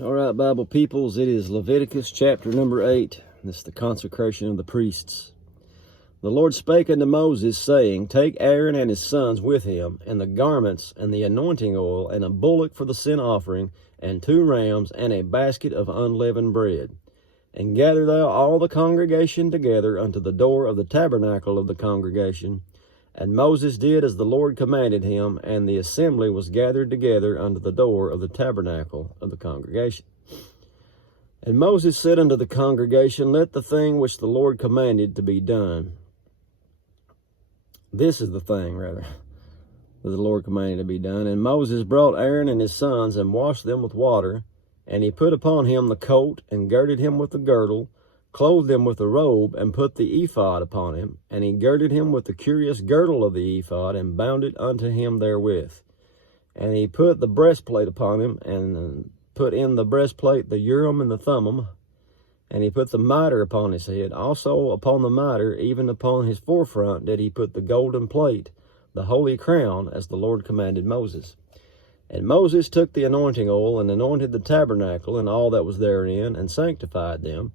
All right, Bible peoples, it is Leviticus chapter number 8. This is the consecration of the priests. The Lord spake unto Moses, saying, Take Aaron and his sons with him, and the garments, and the anointing oil, and a bullock for the sin offering, and 2 rams, and a basket of unleavened bread. And gather thou all the congregation together unto the door of the tabernacle of the congregation. And Moses did as the Lord commanded him, and the assembly was gathered together unto the door of the tabernacle of the congregation. And Moses said unto the congregation, Let the thing which the Lord commanded to be done. This is the thing, that the Lord commanded to be done. And Moses brought Aaron and his sons, and washed them with water. And he put upon him the coat, and girded him with the girdle, clothed him with a robe, and put the ephod upon him. And he girded him with the curious girdle of the ephod, and bound it unto him therewith. And he put the breastplate upon him, and put in the breastplate the Urim and the Thummim. And he put the mitre upon his head. Also upon the mitre, even upon his forefront, did he put the golden plate, the holy crown, as the Lord commanded Moses. And Moses took the anointing oil, and anointed the tabernacle, and all that was therein, and sanctified them.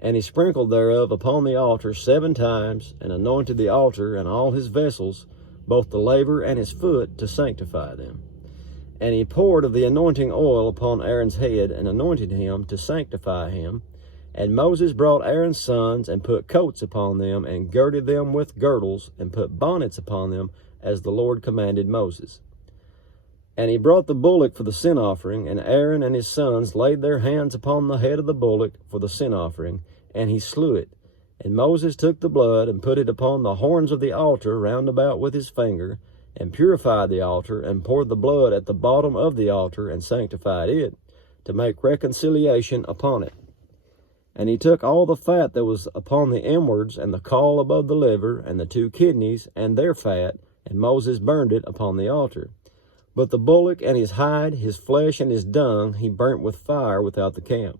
And he sprinkled thereof upon the altar 7 times, and anointed the altar and all his vessels, both the laver and his foot, to sanctify them. And he poured of the anointing oil upon Aaron's head, and anointed him to sanctify him. And Moses brought Aaron's sons, and put coats upon them, and girded them with girdles, and put bonnets upon them, as the Lord commanded Moses. And he brought the bullock for the sin offering, and Aaron and his sons laid their hands upon the head of the bullock for the sin offering, and he slew it. And Moses took the blood, and put it upon the horns of the altar round about with his finger, and purified the altar, and poured the blood at the bottom of the altar, and sanctified it, to make reconciliation upon it. And he took all the fat that was upon the inwards, and the caul above the liver, and the 2 kidneys, and their fat, and Moses burned it upon the altar. But the bullock and his hide, his flesh and his dung, he burnt with fire without the camp,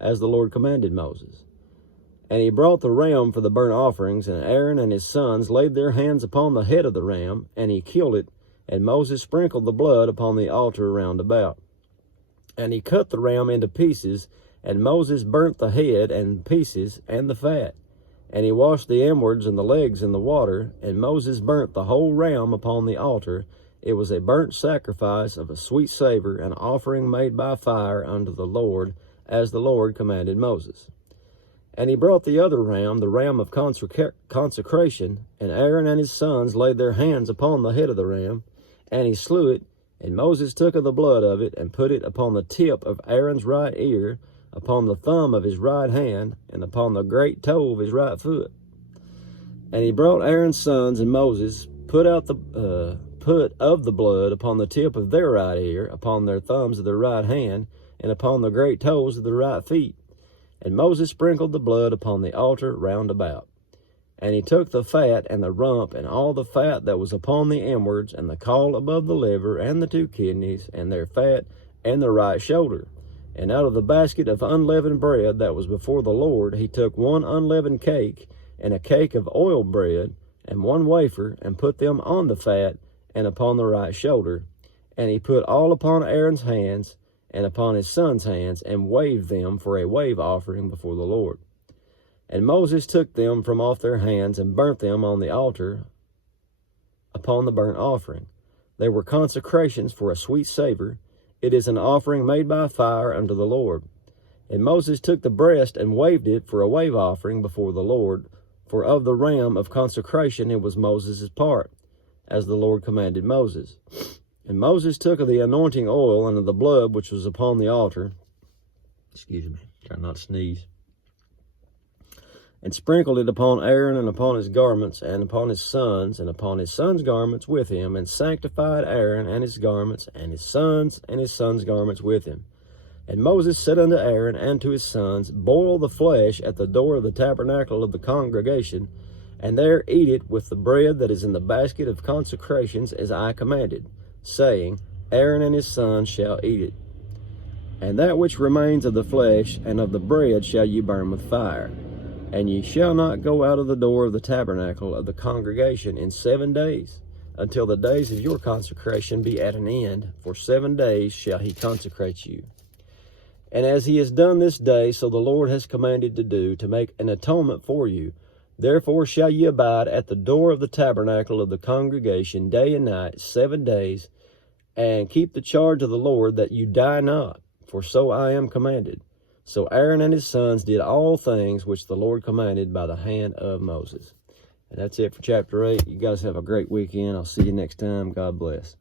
as the Lord commanded Moses. And he brought the ram for the burnt offerings, and Aaron and his sons laid their hands upon the head of the ram, and he killed it, and Moses sprinkled the blood upon the altar round about. And he cut the ram into pieces, and Moses burnt the head and pieces and the fat. And he washed the inwards and the legs in the water, and Moses burnt the whole ram upon the altar. It was a burnt sacrifice of a sweet savor, an offering made by fire unto the Lord, as the Lord commanded Moses. And he brought the other ram, the ram of consecration, and Aaron and his sons laid their hands upon the head of the ram, and he slew it. And Moses took of the blood of it, and put it upon the tip of Aaron's right ear, upon the thumb of his right hand, and upon the great toe of his right foot. And he brought Aaron's sons and Moses, put of the blood upon the tip of their right ear, upon their thumbs of their right hand, and upon the great toes of their right feet. And Moses sprinkled the blood upon the altar round about. And he took the fat and the rump, and all the fat that was upon the inwards, and the caul above the liver, and the 2 kidneys, and their fat, and the right shoulder. And out of the basket of unleavened bread that was before the Lord, he took 1 unleavened cake, and a cake of oiled bread, and 1 wafer, and put them on the fat, and upon the right shoulder. And he put all upon Aaron's hands, and upon his sons' hands, and waved them for a wave offering before the Lord. And Moses took them from off their hands, and burnt them on the altar upon the burnt offering. They were consecrations for a sweet savor. It is an offering made by fire unto the Lord. And Moses took the breast, and waved it for a wave offering before the Lord. For of the ram of consecration it was Moses' part, as the Lord commanded Moses. And Moses took of the anointing oil and of the blood which was upon the altar, try not to sneeze, and sprinkled it upon Aaron and upon his garments, and upon his sons garments with him, and sanctified Aaron and his garments, and his sons garments with him. And Moses said unto Aaron and to his sons, Boil the flesh at the door of the tabernacle of the congregation, and there eat it with the bread that is in the basket of consecrations, as I commanded, saying, Aaron and his sons shall eat it. And that which remains of the flesh and of the bread shall ye burn with fire. And ye shall not go out of the door of the tabernacle of the congregation in 7 days, until the days of your consecration be at an end. For 7 days shall he consecrate you. And as he has done this day, so the Lord has commanded to do, to make an atonement for you. Therefore shall ye abide at the door of the tabernacle of the congregation day and night 7 days, and keep the charge of the Lord, that you die not, for so I am commanded. So Aaron and his sons did all things which the Lord commanded by the hand of Moses. And that's it for chapter 8. You guys have a great weekend. I'll see you next time. God bless.